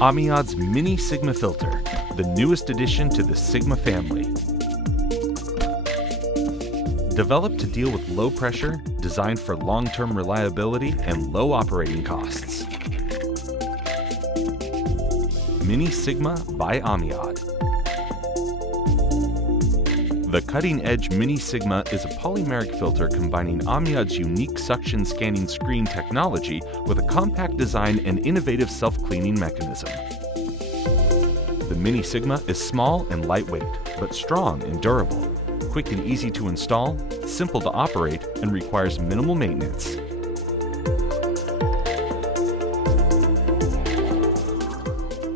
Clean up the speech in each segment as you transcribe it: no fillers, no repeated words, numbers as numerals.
Amiad's Mini Sigma filter, the newest addition to the Sigma family. Developed to deal with low pressure, designed for long-term reliability and low operating costs. Mini Sigma by Amiad. The cutting-edge Mini Sigma is a polymeric filter combining Amiad's unique suction scanning screen technology with a compact design and innovative self-cleaning mechanism. The Mini Sigma is small and lightweight, but strong and durable, quick and easy to install, simple to operate, and requires minimal maintenance.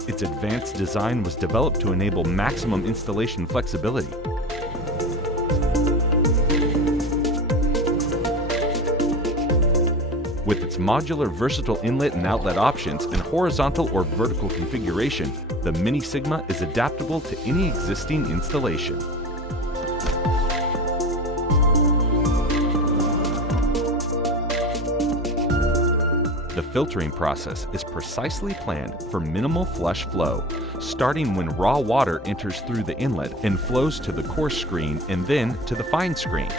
Its advanced design was developed to enable maximum installation flexibility. With its modular versatile inlet and outlet options and horizontal or vertical configuration, the Mini Sigma is adaptable to any existing installation. The filtering process is precisely planned for minimal flush flow, starting when raw water enters through the inlet and flows to the coarse screen and then to the fine screen.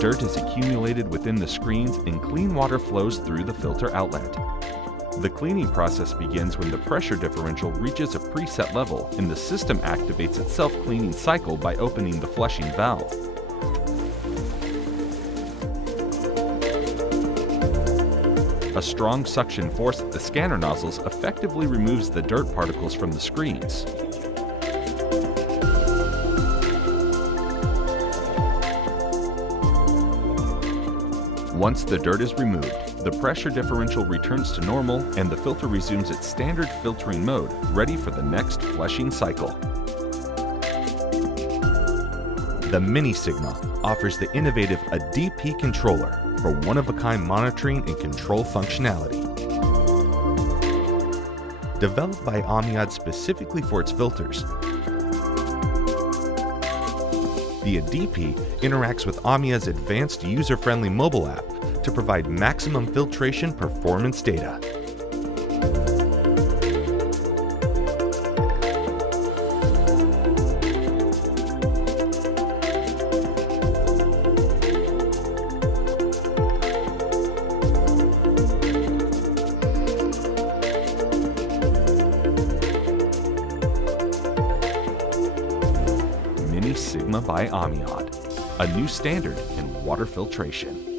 Dirt is accumulated within the screens and clean water flows through the filter outlet. The cleaning process begins when the pressure differential reaches a preset level and the system activates its self-cleaning cycle by opening the flushing valve. A strong suction force at the scanner nozzles effectively removes the dirt particles from the screens. Once the dirt is removed, the pressure differential returns to normal and the filter resumes its standard filtering mode, ready for the next flushing cycle. The Mini Sigma offers the innovative DP controller for one-of-a-kind monitoring and control functionality. Developed by Amiad specifically for its filters, the DP interacts with Amiad's advanced user-friendly mobile app to provide maximum filtration performance data. Mini Sigma by Amiad, a new standard in water filtration.